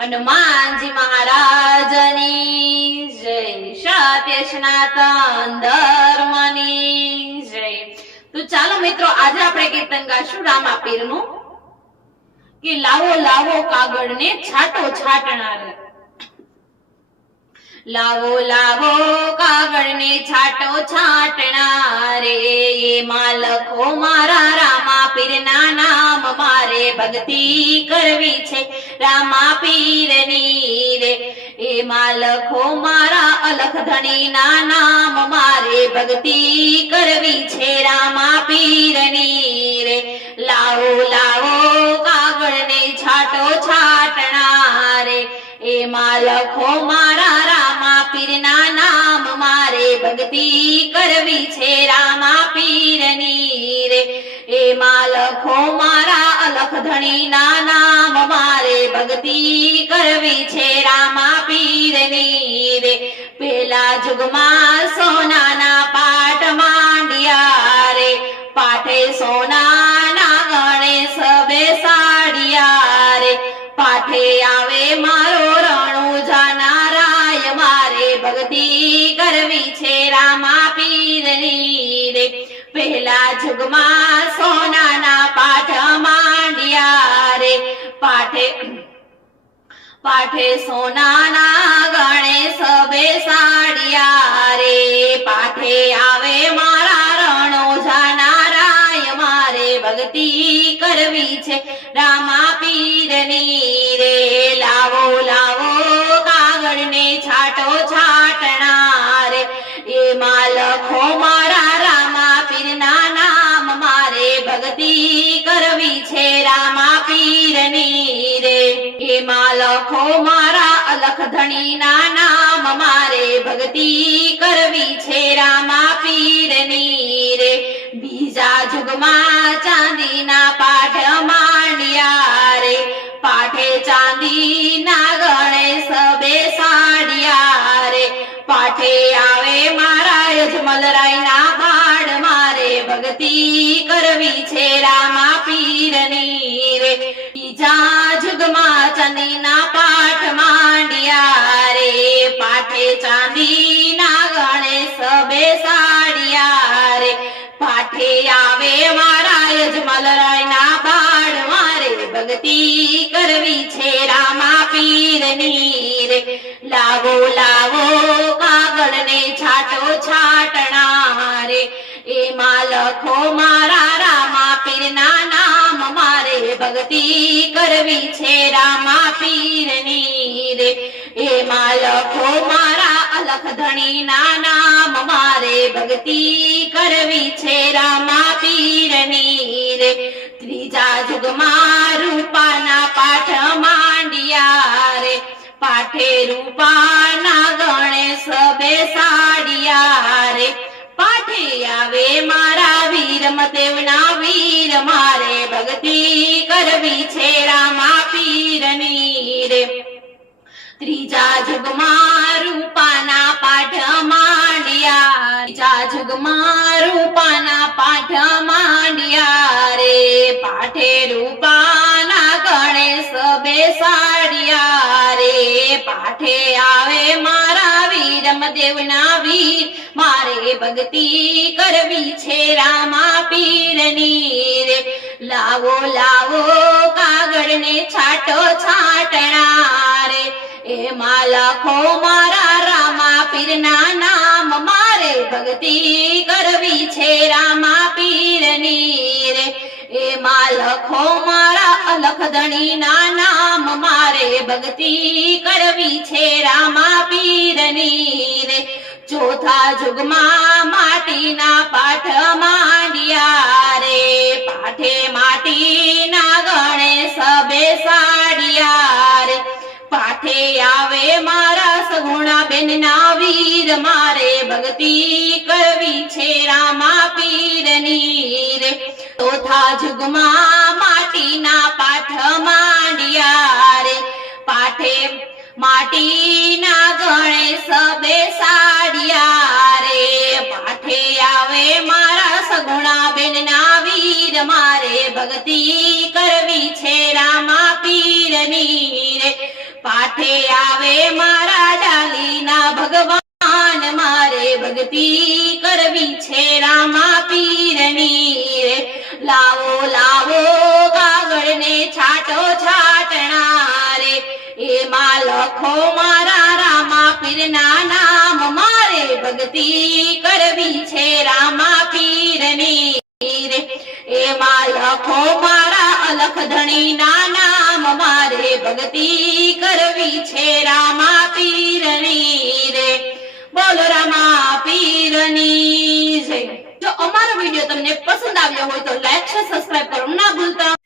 હનુમાનજી મહારાજની જય, સત્ય સનાતન ધર્મની જય। તો ચાલો મિત્રો, આજે આપણે કીર્તન ગાશું રામાપીરનું કે લાવો લાવો કાગળને છાંટો છાંટનાર। લાવો લાવો કાગળને છાંટો છાંટનારે, એમાં લખો મારા રામાપીરના નામ, મારે ભક્તિ કરવી છે રામાપીરની રે। એમાં લખો મારા અલખ ધણીના નામ, મારે ભક્તિ કરવી છે રામાપીરની રે। લાવો લાવો કાગળને છાંટો છાંટનારે, એમાં લખો મારા રામાપીરના નામ, મારે ભક્તિ કરવી છે રામાપીરની રે। એમાં લખો મારા અલખ ધણીના નામ, મારે ભક્તિ કરવી છે રામાપીરની રે। પેલા જુગમાં સોનાના પાટ માંડ્યા રે, પાઠે સોનાના ગણેશ બેસાડ્યા રે। પાઠે આવે મારો રણુજા નારાય, મારે ભક્તિ કરવી છે રામાપીરની રે। પહેલા જુગમાં સોનાના પાઠ માંડ્યા રે, પાઠે સોનાના ગણેશ બેસાડ્યા રે। પાઠે આવે મારા રણોજા નારાય, મારે ભક્તિ કરવી છે રામાપીરની રે। લાવો લાવો કાગળને છાંટો છાંટનાર, એમાં લખો મારા રામાપીરના નામ, મારે ભક્તિ કરવી છે રામાપીરની રે। એમાં લખો મારા અલખ ધણીના નામ, મારે ભક્તિ કરવી છે રામાપીરની રે। બીજા જુગમાં ચાંદીના પાઠ માંડ્યા રે, પાઠે ચાંદીના ગણેશ બેસાડ્યા રે। પાઠે આવે મારા યજમલરાયના બાળ, મારે ભક્તિ કરવી છે રામાપીરની રે। બીજા જુગમાં ચાંદીના પાઠ માંડ્યા રે, પાઠે ચાંદીના ગણેશ બેસાડ્યા રે। પાઠે આવે મારા યજમલરાયના બાળ, મારે ભક્તિ કરવી છે રામાપીરની રે। લાવો લાવો કાગળને છાંટો છાંટનારે, એમાં લખો મારા રામાપીરના નામ, મારે ભક્તિ કરવી છે રામાપીરની રે। એમાં લખો મારા અલખ ધણીના નામ, મારે ભક્તિ કરવી છે રામાપીરની રે। ત્રીજા જુગમાં રૂપાના પાઠ માંડ્યા રે, પાઠે રૂપાના ગણેશ બેસાડ્યા રે। પાઠે આવે મારા વીરમદેવના વીર, મારે ભક્તિ કરવી છે રામાપીરની રે। ત્રીજા જુગમાં રૂપાના પાઠ માંડ્યા, ત્રીજા જુગમાં રૂપાના પાઠ માંડ્યા રે, પાઠે રૂપાના ગણેશ બેસાડ્યા રે। પાઠે આવે મારા વીરમદેવના વીર, મારે ભક્તિ કરવી છે રામાપીરની રે। લાવો લાવો કાગળને છાંટો છાંટનારે, એમાં લખો મારા રામાપીરના નામ, મારે ભક્તિ કરવી છે રામાપીરની રે। એમાં લખો મારા અલખ ધણીના નામ, મારે ભક્તિ કરવી છે રામાપીરની રે। ચોથા જુગમાં માટીના પાઠ માંડ્યા રે, પાઠે માટીના ગણેશ બેસાડ્યા રે। પાઠે આવે મારા સગુણા બેનના વીર, મારે ભક્તિ કરવી છે રામાપીરની રે। ચોથા જુગમાં માટીના પાઠ માંડ્યા રે, પાઠે માટીના ગણેશ બેસાડ્યા રે। પાઠે આવે મારા સગુણા બેનના વીર, મારે ભક્તિ કરવી છે રામાપીરની રે। ભક્તિ કરવી છે રામા પીરની રે લાવો લાવો કાગળ ને છાટો છાટણા રે એમાં લખો મારા રામા પીરના નામ મારે ભક્તિ કરવી છે રામા પીરની રે એમાં લખો મારા અલખ ધણીના નામ મારે ભક્તિ કરવી છે રામા પીરની રે બોલો રામા પીરની જય. જો અમારો વિડીયો તમને પસંદ આવ્યો હોય તો લાઈક શેર સબસ્ક્રાઇબ કરવાનું ના ભૂલતા.